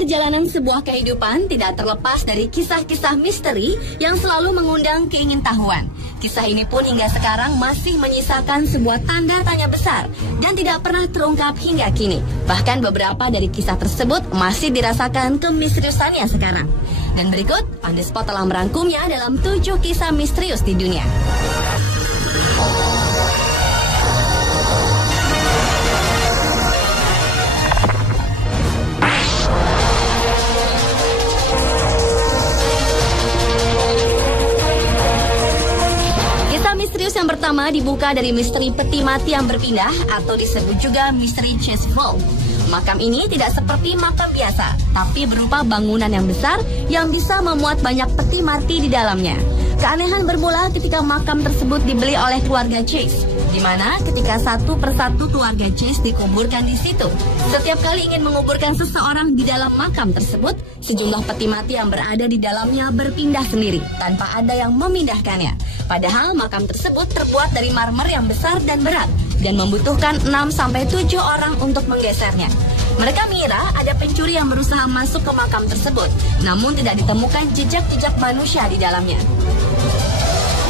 perjalanan sebuah kehidupan tidak terlepas dari kisah-kisah misteri yang selalu mengundang keingintahuan. Kisah ini pun hingga sekarang masih menyisakan sebuah tanda tanya besar dan tidak pernah terungkap hingga kini. Bahkan beberapa dari kisah tersebut masih dirasakan kemisteriusannya sekarang. Dan berikut, On The Spot telah merangkumnya dalam 7 kisah misterius di dunia. Misterius yang pertama dibuka dari misteri peti mati yang berpindah atau disebut juga misteri chest vault. Makam ini tidak seperti makam biasa, tapi berupa bangunan yang besar yang bisa memuat banyak peti mati di dalamnya. Keanehan bermula ketika makam tersebut dibeli oleh keluarga Chase, di mana ketika satu persatu keluarga Chase dikuburkan di situ. Setiap kali ingin menguburkan seseorang di dalam makam tersebut, sejumlah peti mati yang berada di dalamnya berpindah sendiri tanpa ada yang memindahkannya. Padahal makam tersebut terbuat dari marmer yang besar dan berat dan membutuhkan 6-7 orang untuk menggesernya. Mereka mengira ada pencuri yang berusaha masuk ke makam tersebut, namun tidak ditemukan jejak-jejak manusia di dalamnya.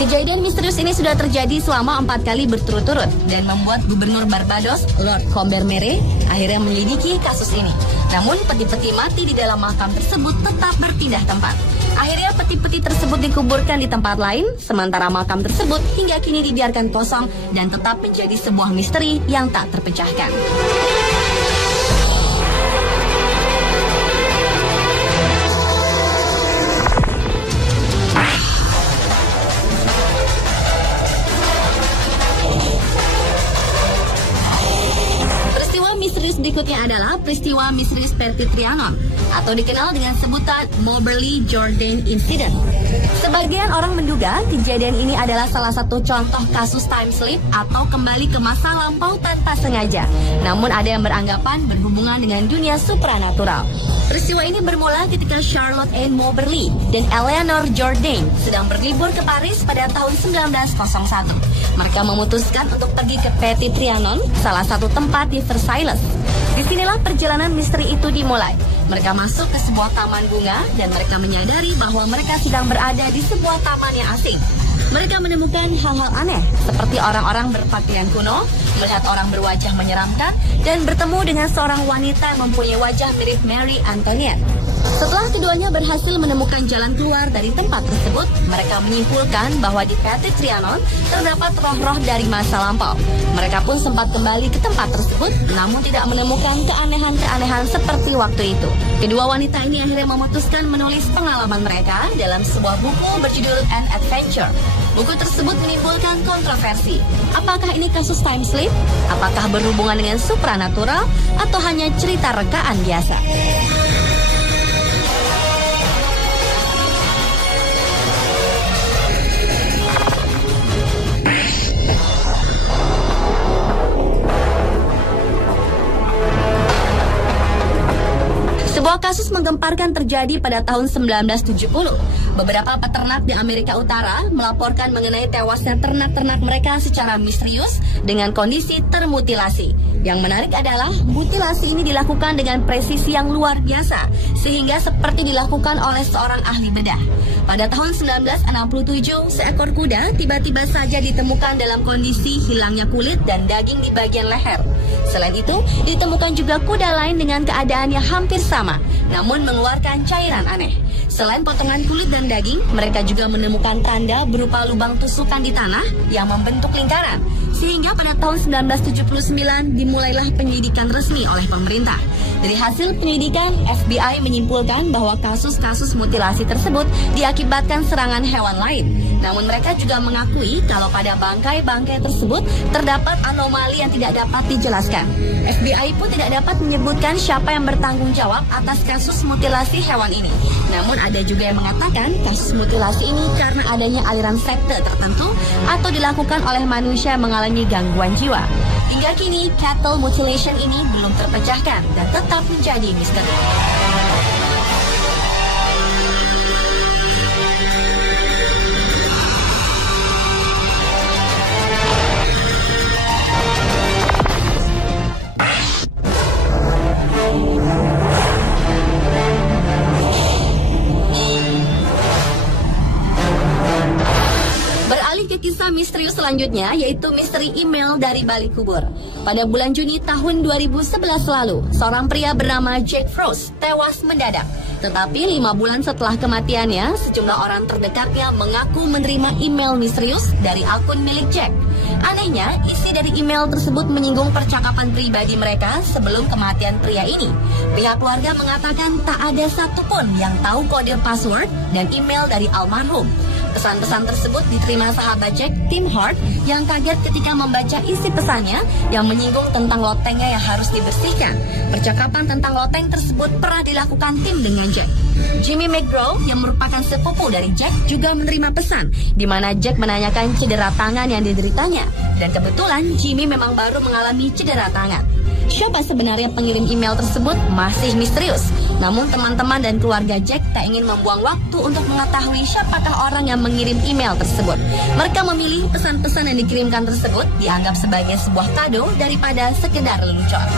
Kejadian misterius ini sudah terjadi selama 4 kali berturut-turut dan membuat Gubernur Barbados, Lord Combermere, akhirnya menyelidiki kasus ini. Namun peti-peti mati di dalam makam tersebut tetap berpindah tempat. Akhirnya peti-peti tersebut dikuburkan di tempat lain, sementara makam tersebut hingga kini dibiarkan kosong dan tetap menjadi sebuah misteri yang tak terpecahkan. Berikutnya adalah peristiwa misterius Petit Trianon atau dikenal dengan sebutan Moberly Jordan Incident. Sebagian orang menduga kejadian ini adalah salah satu contoh kasus time slip atau kembali ke masa lampau tanpa sengaja. Namun ada yang beranggapan berhubungan dengan dunia supranatural. Peristiwa ini bermula ketika Charlotte Ann Moberly dan Eleanor Jordan sedang berlibur ke Paris pada tahun 1901. Mereka memutuskan untuk pergi ke Petit Trianon, salah satu tempat di Versailles. Disinilah perjalanan misteri itu dimulai. Mereka masuk ke sebuah taman bunga dan mereka menyadari bahwa mereka sedang berada di sebuah taman yang asing. Mereka menemukan hal-hal aneh seperti orang-orang berpakaian kuno, melihat orang berwajah menyeramkan, dan bertemu dengan seorang wanita yang mempunyai wajah mirip Mary Antoinette. Setelah keduanya berhasil menemukan jalan keluar dari tempat tersebut, mereka menyimpulkan bahwa di Petit Trianon terdapat roh-roh dari masa lampau. Mereka pun sempat kembali ke tempat tersebut, namun tidak menemukan keanehan-keanehan seperti waktu itu. Kedua wanita ini akhirnya memutuskan menulis pengalaman mereka dalam sebuah buku berjudul An Adventure. Buku tersebut menimbulkan kontroversi. Apakah ini kasus time slip? Apakah berhubungan dengan supranatural? Atau hanya cerita rekaan biasa? Sebuah kasus menggemparkan terjadi pada tahun 1970. Beberapa peternak di Amerika Utara melaporkan mengenai tewasnya ternak-ternak mereka secara misterius dengan kondisi termutilasi. Yang menarik adalah mutilasi ini dilakukan dengan presisi yang luar biasa, sehingga seperti dilakukan oleh seorang ahli bedah. Pada tahun 1967, seekor kuda tiba-tiba saja ditemukan dalam kondisi hilangnya kulit dan daging di bagian leher. Selain itu, ditemukan juga kuda lain dengan keadaan yang hampir sama, namun mengeluarkan cairan aneh. Selain potongan kulit dan daging, mereka juga menemukan tanda berupa lubang tusukan di tanah yang membentuk lingkaran. Sehingga pada tahun 1979 dimulailah penyelidikan resmi oleh pemerintah. Dari hasil penyelidikan, FBI menyimpulkan bahwa kasus-kasus mutilasi tersebut diakibatkan serangan hewan lain. Namun mereka juga mengakui kalau pada bangkai-bangkai tersebut terdapat anomali yang tidak dapat dijelaskan. FBI pun tidak dapat menyebutkan siapa yang bertanggung jawab atas kasus mutilasi hewan ini. Namun ada juga yang mengatakan kasus mutilasi ini karena adanya aliran sekte tertentu atau dilakukan oleh manusia yang mengalami gangguan jiwa. Hingga kini, cattle mutilation ini belum terpecahkan dan tetap menjadi misteri. misterius selanjutnya yaitu misteri email dari balik kubur. Pada bulan Juni tahun 2011 lalu, seorang pria bernama Jack Frost tewas mendadak. Tetapi 5 bulan setelah kematiannya, sejumlah orang terdekatnya mengaku menerima email misterius dari akun milik Jack. Anehnya, isi dari email tersebut menyinggung percakapan pribadi mereka sebelum kematian pria ini. Pihak keluarga mengatakan tak ada satupun yang tahu kode password dan email dari almarhum. Pesan-pesan tersebut diterima sahabat Jack, Tim Hart, yang kaget ketika membaca isi pesannya yang menyinggung tentang lotengnya yang harus dibersihkan. Percakapan tentang loteng tersebut pernah dilakukan Tim dengan Jack. Jimmy McGraw, yang merupakan sepupu dari Jack, juga menerima pesan di mana Jack menanyakan cedera tangan yang dideritanya. Dan kebetulan Jimmy memang baru mengalami cedera tangan. Siapa sebenarnya pengirim email tersebut masih misterius. Namun teman-teman dan keluarga Jack tak ingin membuang waktu untuk mengetahui siapakah orang yang mengirim email tersebut. Mereka memilih pesan-pesan yang dikirimkan tersebut dianggap sebagai sebuah kado daripada sekedar lelucon.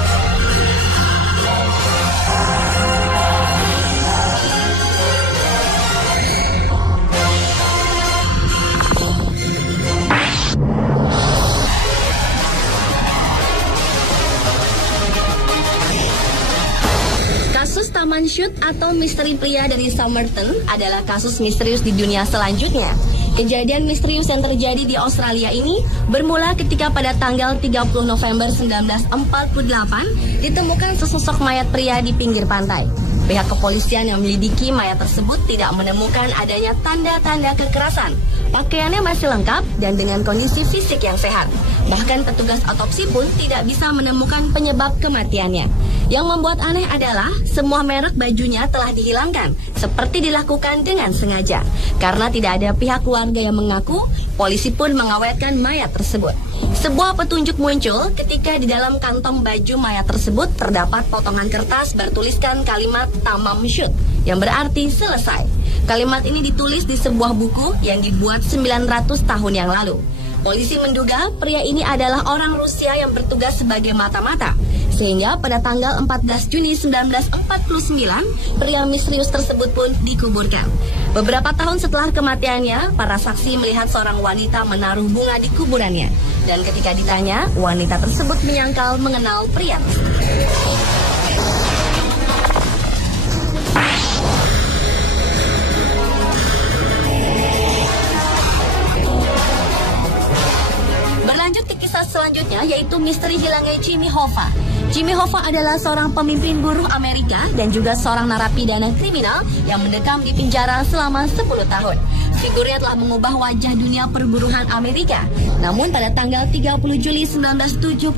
Kasus Taman Shoot atau misteri pria dari Somerton adalah kasus misterius di dunia selanjutnya. Kejadian misterius yang terjadi di Australia ini bermula ketika pada tanggal 30 November 1948 ditemukan sesosok mayat pria di pinggir pantai. Pihak kepolisian yang menyelidiki mayat tersebut tidak menemukan adanya tanda-tanda kekerasan. Pakaiannya masih lengkap dan dengan kondisi fisik yang sehat. Bahkan petugas otopsi pun tidak bisa menemukan penyebab kematiannya. Yang membuat aneh adalah semua merek bajunya telah dihilangkan, seperti dilakukan dengan sengaja. Karena tidak ada pihak keluarga yang mengaku, polisi pun mengawetkan mayat tersebut. Sebuah petunjuk muncul ketika di dalam kantong baju mayat tersebut terdapat potongan kertas bertuliskan kalimat tamam shoot, yang berarti selesai. Kalimat ini ditulis di sebuah buku yang dibuat 900 tahun yang lalu. Polisi menduga pria ini adalah orang Rusia yang bertugas sebagai mata-mata. Sehingga pada tanggal 14 Juni 1949, pria misterius tersebut pun dikuburkan. Beberapa tahun setelah kematiannya, para saksi melihat seorang wanita menaruh bunga di kuburannya. Dan ketika ditanya, wanita tersebut menyangkal mengenal pria tersebut. Berlanjut ke kisah selanjutnya, yaitu misteri hilangnya Jimmy Hoffa. Jimmy Hoffa adalah seorang pemimpin buruh Amerika dan juga seorang narapidana kriminal yang mendekam di penjara selama 10 tahun. Figurnya telah mengubah wajah dunia perburuhan Amerika. Namun pada tanggal 30 Juli 1975,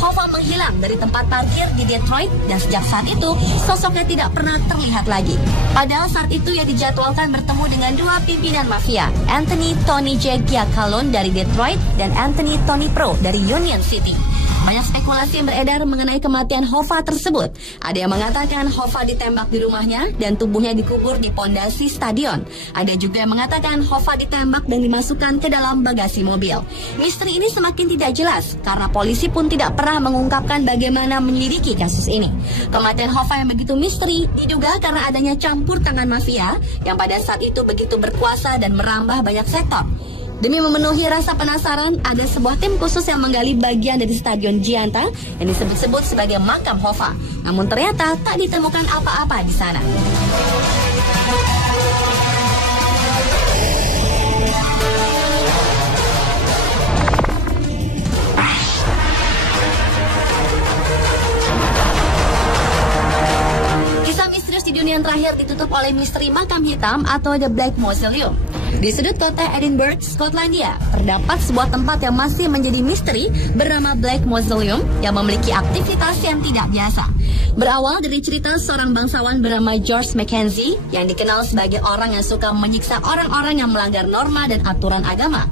Hoffa menghilang dari tempat parkir di Detroit dan sejak saat itu sosoknya tidak pernah terlihat lagi. Padahal saat itu ia dijadwalkan bertemu dengan dua pimpinan mafia, Anthony Tony J. Giacalone dari Detroit dan Anthony Tony Pro dari Union City. Banyak spekulasi yang beredar mengenai kematian Hoffa tersebut. Ada yang mengatakan Hoffa ditembak di rumahnya dan tubuhnya dikubur di pondasi stadion. Ada juga yang mengatakan Hoffa ditembak dan dimasukkan ke dalam bagasi mobil. Misteri ini semakin tidak jelas karena polisi pun tidak pernah mengungkapkan bagaimana menyelidiki kasus ini. Kematian Hoffa yang begitu misteri diduga karena adanya campur tangan mafia yang pada saat itu begitu berkuasa dan merambah banyak sektor. Demi memenuhi rasa penasaran, ada sebuah tim khusus yang menggali bagian dari Stadion Gianta yang disebut-sebut sebagai makam Hoffa. Namun ternyata tak ditemukan apa-apa di sana. Kisah misterius di dunia yang terakhir ditutup oleh misteri makam hitam atau The Black Mausoleum. Di sudut kota Edinburgh, Skotlandia, terdapat sebuah tempat yang masih menjadi misteri bernama Black Mausoleum yang memiliki aktivitas yang tidak biasa. Berawal dari cerita seorang bangsawan bernama George Mackenzie yang dikenal sebagai orang yang suka menyiksa orang-orang yang melanggar norma dan aturan agama.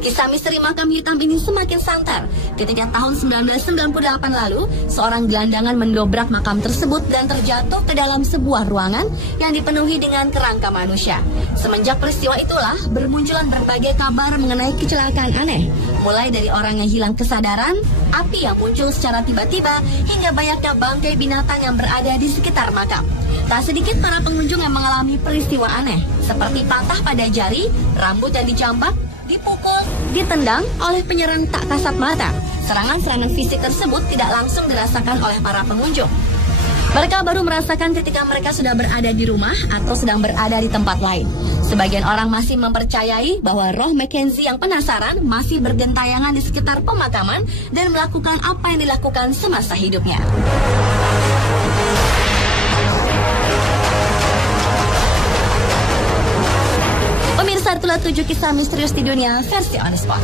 Kisah misteri makam hitam ini semakin santer ketika tahun 1998 lalu seorang gelandangan mendobrak makam tersebut dan terjatuh ke dalam sebuah ruangan yang dipenuhi dengan kerangka manusia. Semenjak peristiwa itulah bermunculan berbagai kabar mengenai kecelakaan aneh, mulai dari orang yang hilang kesadaran, api yang muncul secara tiba-tiba, hingga banyaknya bangkai binatang yang berada di sekitar makam. Tak sedikit para pengunjung yang mengalami peristiwa aneh, seperti patah pada jari, rambut yang dicambak, dipukul, ditendang oleh penyerang tak kasat mata. Serangan-serangan fisik tersebut tidak langsung dirasakan oleh para pengunjung. Mereka baru merasakan ketika mereka sudah berada di rumah atau sedang berada di tempat lain. Sebagian orang masih mempercayai bahwa roh Mackenzie yang penasaran masih bergentayangan di sekitar pemakaman dan melakukan apa yang dilakukan semasa hidupnya. Pemirsa, itulah 7 kisah misterius di dunia versi On The Spot.